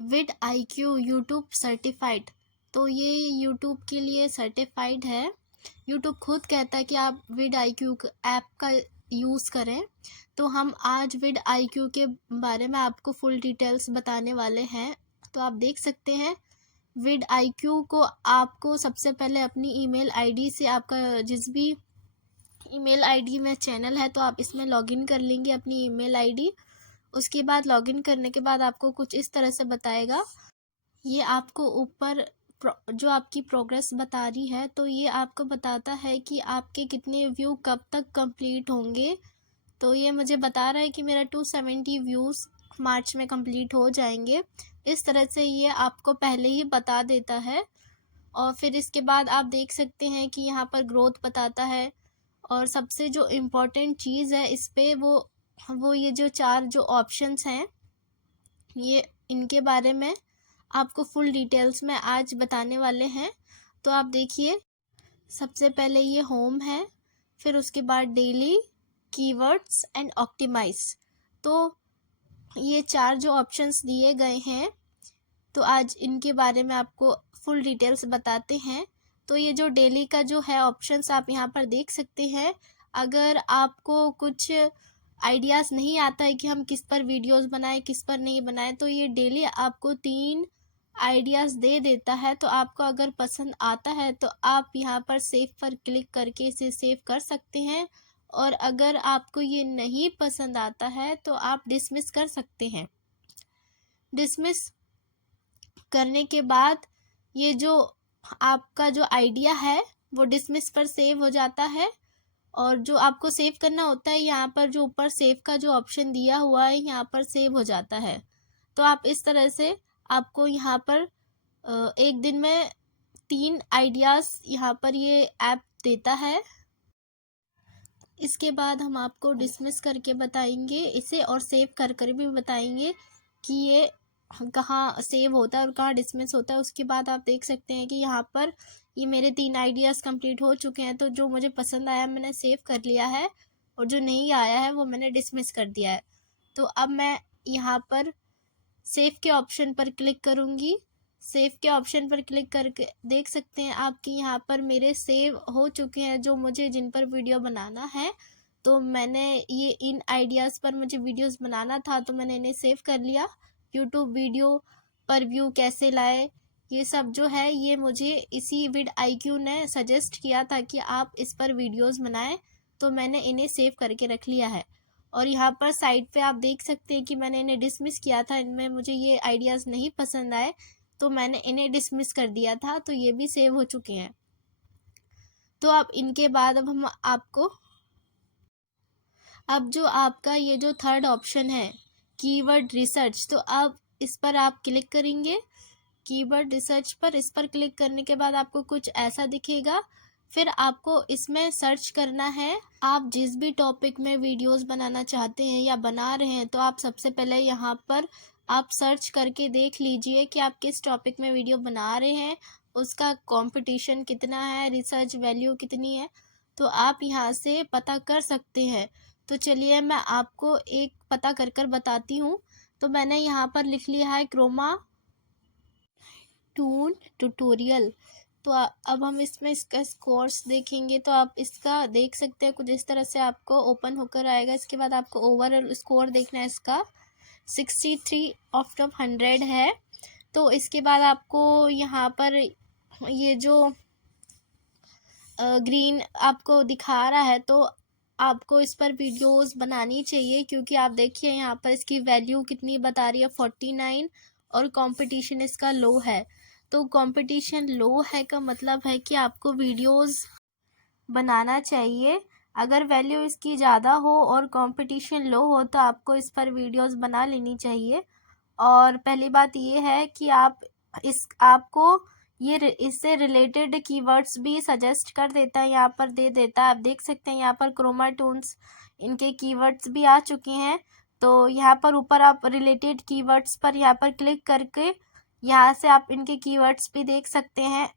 विड IQ YouTube certified. तो ये YouTube के लिए सर्टिफाइड है। यूट्यूब खुद कहता है कि आप विड IQ ऐप का यूज़ करें। तो हम आज विड IQ के बारे में आपको फुल डिटेल्स बताने वाले हैं। तो आप देख सकते हैं विड IQ को आपको सबसे पहले अपनी ईमेल आईडी से, आपका जिस भी ईमेल आईडी में चैनल है तो आप इसमें लॉगिन कर लेंगे अपनी ईमेल आईडी। उसके बाद लॉगिन करने के बाद आपको कुछ इस तरह से बताएगा। ये आपको ऊपर जो आपकी प्रोग्रेस बता रही है, तो ये आपको बताता है कि आपके कितने व्यू कब तक कंप्लीट होंगे। तो ये मुझे बता रहा है कि मेरा 270 व्यूज़ मार्च में कंप्लीट हो जाएंगे। इस तरह से ये आपको पहले ही बता देता है। और फिर इसके बाद आप देख सकते हैं कि यहाँ पर ग्रोथ बताता है। और सबसे जो इम्पोर्टेंट चीज़ है इस पे वो ये जो 4 जो ऑप्शंस हैं, ये इनके बारे में आपको फुल डिटेल्स में आज बताने वाले हैं। तो आप देखिए, सबसे पहले ये होम है, फिर उसके बाद डेली, कीवर्ड्स एंड ऑप्टिमाइज। तो ये 4 जो ऑप्शंस दिए गए हैं, तो आज इनके बारे में आपको फुल डिटेल्स बताते हैं। तो ये जो डेली का जो है ऑप्शंस आप यहाँ पर देख सकते हैं। अगर आपको कुछ आइडियाज़ नहीं आता है कि हम किस पर वीडियोस बनाएं, किस पर नहीं बनाएं, तो ये डेली आपको 3 आइडियाज़ दे देता है। तो आपको अगर पसंद आता है तो आप यहाँ पर सेव पर क्लिक करके इसे सेव कर सकते हैं। और अगर आपको ये नहीं पसंद आता है तो आप डिसमिस कर सकते हैं। डिसमिस करने के बाद ये जो आपका जो आइडिया है वो डिसमिस पर सेव हो जाता है। और जो आपको सेव करना होता है, यहाँ पर जो ऊपर सेव का जो ऑप्शन दिया हुआ है, यहाँ पर सेव हो जाता है। तो आप इस तरह से आपको यहाँ पर एक दिन में 3 आइडियाज़ यहाँ पर ये ऐप देता है। इसके बाद हम आपको डिसमिस करके बताएंगे इसे, और सेव कर कर भी बताएंगे कि ये कहाँ सेव होता है और कहाँ डिसमिस होता है। उसके बाद आप देख सकते हैं कि यहाँ पर ये मेरे 3 आइडियाज़ कंप्लीट हो चुके हैं। तो जो मुझे पसंद आया मैंने सेव कर लिया है, और जो नहीं आया है वो मैंने डिसमिस कर दिया है। तो अब मैं यहाँ पर सेव के ऑप्शन पर क्लिक करूँगी। सेव के ऑप्शन पर क्लिक करके देख सकते हैं आपके यहाँ पर मेरे सेव हो चुके हैं, जो मुझे जिन पर वीडियो बनाना है। तो मैंने ये इन आइडियाज़ पर मुझे वीडियोस बनाना था, तो मैंने इन्हें सेव कर लिया। यूट्यूब वीडियो पर व्यू कैसे लाए, ये सब जो है ये मुझे इसी विड IQ ने सजेस्ट किया था कि आप इस पर वीडियोस बनाएं। तो मैंने इन्हें सेव करके रख लिया है। और यहाँ पर साइड पे आप देख सकते हैं कि मैंने इन्हें डिसमिस किया था, इनमें मुझे ये आइडियाज़ नहीं पसंद आए तो मैंने इन्हें डिसमिस कर दिया था। तो ये भी सेव हो चुके हैं। तो अब इनके बाद अब हम आपको, अब जो आपका ये जो 3rd ऑप्शन है कीवर्ड रिसर्च, तो अब इस पर आप क्लिक करेंगे। कीवर्ड रिसर्च पर इस पर क्लिक करने के बाद आपको कुछ ऐसा दिखेगा। फिर आपको इसमें सर्च करना है। आप जिस भी टॉपिक में वीडियोस बनाना चाहते हैं या बना रहे हैं, तो आप सबसे पहले यहाँ पर आप सर्च करके देख लीजिए कि आप किस टॉपिक में वीडियो बना रहे हैं, उसका कंपटीशन कितना है, रिसर्च वैल्यू कितनी है। तो आप यहाँ से पता कर सकते हैं। तो चलिए मैं आपको एक पता कर कर बताती हूँ। तो मैंने यहाँ पर लिख लिया है क्रोमा टून ट्यूटोरियल। तो अब हम इसमें इसका स्कोर्स देखेंगे। तो आप इसका देख सकते हैं कुछ इस तरह से आपको ओपन होकर आएगा। इसके बाद आपको ओवरऑल स्कोर देखना है। इसका 63 आउट ऑफ 100 है। तो इसके बाद आपको यहाँ पर ये जो ग्रीन आपको दिखा रहा है, तो आपको इस पर वीडियोस बनानी चाहिए, क्योंकि आप देखिए यहाँ पर इसकी वैल्यू कितनी बता रही है, 49, और कंपटीशन इसका लो है। तो कंपटीशन लो है का मतलब है कि आपको वीडियोस बनाना चाहिए। अगर वैल्यू इसकी ज़्यादा हो और कंपटीशन लो हो तो आपको इस पर वीडियोस बना लेनी चाहिए। और पहली बात ये है कि आपको ये इससे रिलेटेड कीवर्ड्स भी सजेस्ट कर देता है, यहाँ पर दे देता है। आप देख सकते हैं यहाँ पर क्रोमा टून्स, इनके कीवर्ड्स भी आ चुके हैं। तो यहाँ पर ऊपर आप रिलेटेड कीवर्ड्स पर यहाँ पर क्लिक करके यहाँ से आप इनके कीवर्ड्स भी देख सकते हैं।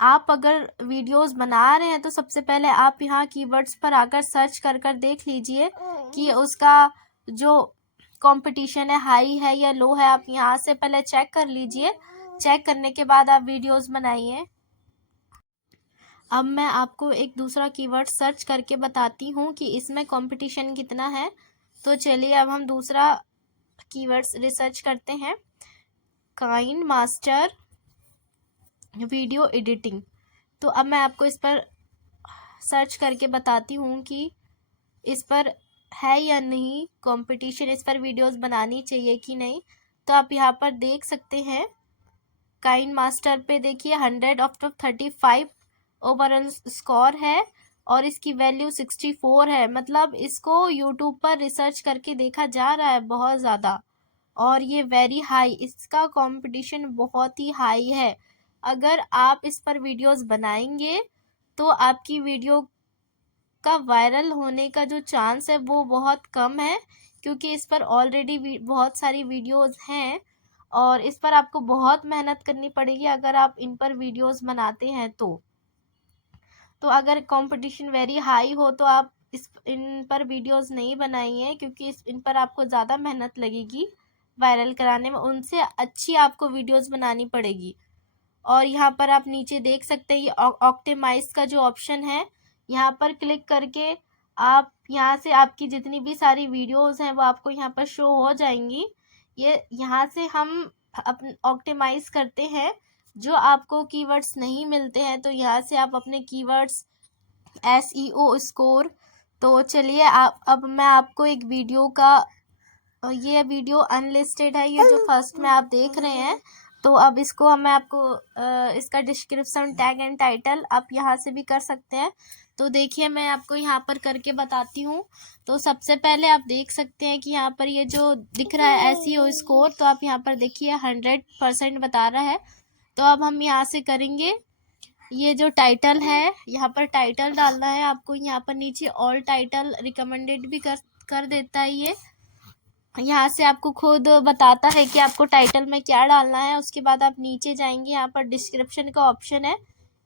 आप अगर वीडियोस बना रहे हैं तो सबसे पहले आप यहाँ कीवर्ड्स पर आकर सर्च कर कर देख लीजिए कि उसका जो कंपटीशन है, हाई है या लो है, आप यहाँ से पहले चेक कर लीजिए। चेक करने के बाद आप वीडियोस बनाइए। अब मैं आपको एक दूसरा कीवर्ड सर्च करके बताती हूँ कि इसमें कंपटीशन कितना है। तो चलिए अब हम दूसरा कीवर्ड्स रिसर्च करते हैं। KineMaster video editing. तो अब मैं आपको इस पर सर्च करके बताती हूँ कि इस पर है या नहीं कंपटीशन, इस पर वीडियोस बनानी चाहिए कि नहीं। तो आप यहाँ पर देख सकते हैं काइनमास्टर पे देखिए 100/35 ओवरऑल स्कोर है और इसकी वैल्यू 64 है। मतलब इसको यूट्यूब पर रिसर्च करके देखा जा रहा है बहुत ज़्यादा, और ये वेरी हाई, इसका कंपटीशन बहुत ही हाई है। अगर आप इस पर वीडियोस बनाएंगे तो आपकी वीडियो का वायरल होने का जो चांस है वो बहुत कम है, क्योंकि इस पर ऑलरेडी बहुत सारी वीडियोस हैं और इस पर आपको बहुत मेहनत करनी पड़ेगी अगर आप इन पर वीडियोस बनाते हैं। तो अगर कंपटीशन वेरी हाई हो तो आप इन पर वीडियोस नहीं बनाइए, क्योंकि इन पर आपको ज़्यादा मेहनत लगेगी वायरल कराने में। उनसे अच्छी आपको वीडियोस बनानी पड़ेगी। और यहाँ पर आप नीचे देख सकते हैं ये ऑप्टिमाइज का जो ऑप्शन है, यहाँ पर क्लिक करके आप यहाँ से आपकी जितनी भी सारी वीडियोस हैं वो आपको यहाँ पर शो हो जाएंगी। ये यहाँ से हम अपने ऑप्टिमाइज करते हैं जो आपको कीवर्ड्स नहीं मिलते हैं। तो यहाँ से आप अपने कीवर्ड्स SEO स्कोर। तो चलिए अब मैं आपको एक वीडियो का, ये वीडियो अनलिस्टेड है, ये जो फर्स्ट में आप देख रहे हैं। तो अब इसको मैं आपको इसका डिस्क्रिप्शन, टैग एंड टाइटल आप यहाँ से भी कर सकते हैं। तो देखिए मैं आपको यहाँ पर करके बताती हूँ। तो सबसे पहले आप देख सकते हैं कि यहाँ पर ये जो दिख रहा है SEO स्कोर, तो आप यहाँ पर देखिए 100% बता रहा है। तो अब हम यहाँ से करेंगे, ये जो टाइटल है यहाँ पर टाइटल डालना है आपको। यहाँ पर नीचे ऑल टाइटल रिकमेंडेड भी कर देता है ये। यहाँ से आपको खुद बताता है कि आपको टाइटल में क्या डालना है। उसके बाद आप नीचे जाएंगे, यहाँ पर डिस्क्रिप्शन का ऑप्शन है,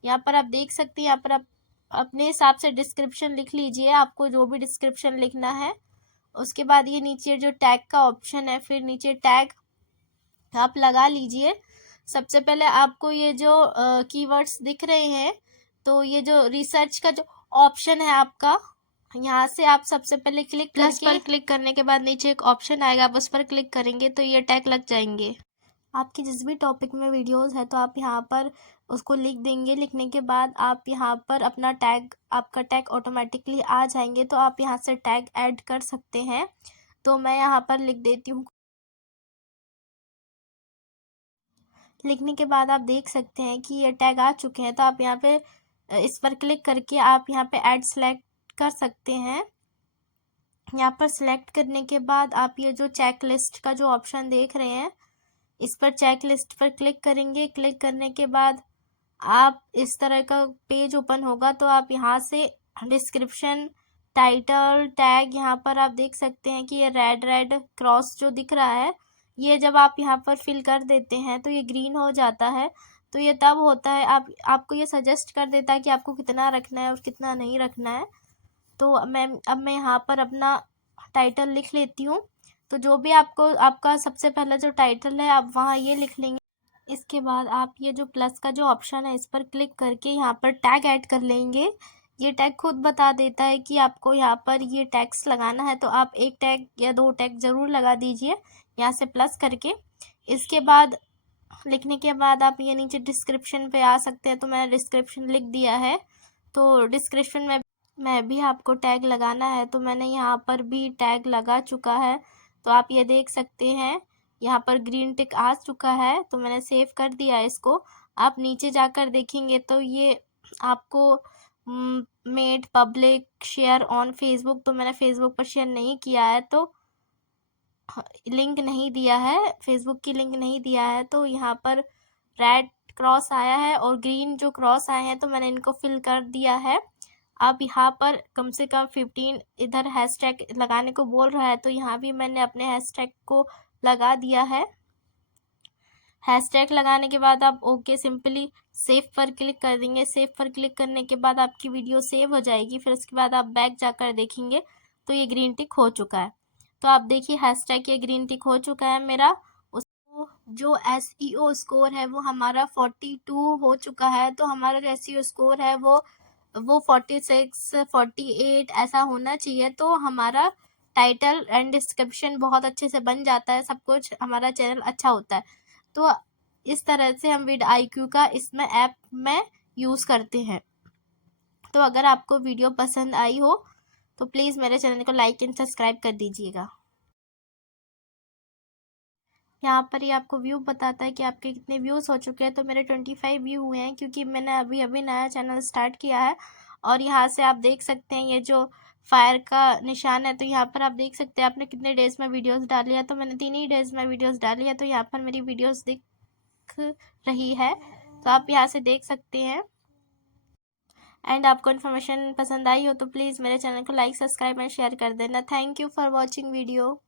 यहाँ पर आप देख सकते हैं। यहाँ पर आप अपने हिसाब से डिस्क्रिप्शन लिख लीजिए, आपको जो भी डिस्क्रिप्शन लिखना है। उसके बाद ये नीचे जो टैग का ऑप्शन है, फिर नीचे टैग आप लगा लीजिए। सबसे पहले आपको ये जो कीवर्ड्स दिख रहे हैं, तो ये जो रिसर्च का जो ऑप्शन है आपका, यहाँ से आप सबसे पहले क्लिक प्लस पर क्लिक करने के बाद नीचे एक ऑप्शन आएगा, आप उस पर क्लिक करेंगे तो ये टैग लग जाएंगे। आपकी जिस भी टॉपिक में वीडियोस है तो आप यहाँ पर उसको लिख देंगे। लिखने के बाद आप यहाँ पर अपना टैग, आपका टैग ऑटोमेटिकली आ जाएंगे। तो आप यहाँ से टैग ऐड कर सकते हैं। तो मैं यहाँ पर लिख देती हूँ। लिखने के बाद आप देख सकते हैं कि ये टैग आ चुके हैं। तो आप यहाँ पे इस पर क्लिक करके आप यहाँ पे ऐड सेलेक्ट कर सकते हैं। यहाँ पर सिलेक्ट करने के बाद आप ये जो चेक लिस्ट का जो ऑप्शन देख रहे हैं, इस पर चेक लिस्ट पर क्लिक करेंगे। क्लिक करने के बाद आप इस तरह का पेज ओपन होगा। तो आप यहाँ से डिस्क्रिप्शन, टाइटल, टैग, यहाँ पर आप देख सकते हैं कि ये रेड क्रॉस जो दिख रहा है, ये जब आप यहाँ पर फिल कर देते हैं तो ये ग्रीन हो जाता है। तो ये तब होता है, आपको ये सजेस्ट कर देता है कि आपको कितना रखना है और कितना नहीं रखना है। तो अब मैं यहाँ पर अपना टाइटल लिख लेती हूँ। तो जो भी आपका सबसे पहला जो टाइटल है आप वहाँ ये लिख लेंगे। इसके बाद आप ये जो प्लस का जो ऑप्शन है इस पर क्लिक करके यहाँ पर टैग ऐड कर लेंगे। ये टैग खुद बता देता है कि आपको यहाँ पर ये टैग्स लगाना है, तो आप एक टैग या 2 टैग ज़रूर लगा दीजिए यहाँ से प्लस करके। इसके बाद लिखने के बाद आप ये नीचे डिस्क्रिप्शन पे आ सकते हैं। तो मैंने डिस्क्रिप्शन लिख दिया है। तो डिस्क्रिप्शन में भी आपको टैग लगाना है, तो मैंने यहाँ पर भी टैग लगा चुका है। तो आप ये देख सकते हैं यहाँ पर ग्रीन टिक आ चुका है। तो मैंने सेव कर दिया है इसको। आप नीचे जाकर देखेंगे तो ये आपको made public share on Facebook, तो मैंने फेसबुक पर शेयर नहीं किया है, तो लिंक नहीं दिया है, फेसबुक की लिंक नहीं दिया है। तो यहाँ पर रेड क्रॉस आया है और ग्रीन जो क्रॉस आए हैं, तो मैंने इनको फिल कर दिया है। आप यहाँ पर कम से कम 15 इधर हैशटैग लगाने को बोल रहा है, तो यहाँ भी मैंने अपने हैशटैग को लगा दिया है। हैशटैग लगाने के बाद आप ओके सिंपली सेव पर क्लिक कर देंगे। सेव पर क्लिक करने के बाद आपकी वीडियो सेव हो जाएगी। फिर उसके बाद आप बैक जाकर देखेंगे तो ये ग्रीन टिक हो चुका है। तो आप देखिए हैशटैग ये ग्रीन टिक हो चुका है मेरा। उसको जो SEO स्कोर है वो हमारा 42 हो चुका है। तो हमारा जो SEO स्कोर है वो 46 48 ऐसा होना चाहिए। तो हमारा टाइटल एंड डिस्क्रिप्शन बहुत अच्छे से बन जाता है, सब कुछ हमारा चैनल अच्छा होता है। तो इस तरह से हम vidIQ का इसमें ऐप में यूज़ करते हैं। तो अगर आपको वीडियो पसंद आई हो तो प्लीज़ मेरे चैनल को लाइक एंड सब्सक्राइब कर दीजिएगा। यहाँ पर ये आपको व्यू बताता है कि आपके कितने व्यूज़ हो चुके हैं। तो मेरे 25 व्यू हुए हैं क्योंकि मैंने अभी अभी नया चैनल स्टार्ट किया है। और यहाँ से आप देख सकते हैं ये जो फायर का निशान है, तो यहाँ पर आप देख सकते हैं आपने कितने डेज़ में वीडियोस डाली है। तो मैंने 3 ही डेज़ में वीडियोस डाली है। तो यहाँ पर मेरी वीडियोस दिख रही है, तो आप यहाँ से देख सकते हैं। एंड आपको इन्फॉर्मेशन पसंद आई हो तो प्लीज़ मेरे चैनल को लाइक सब्सक्राइब एंड शेयर कर देना। Thank you for watching video.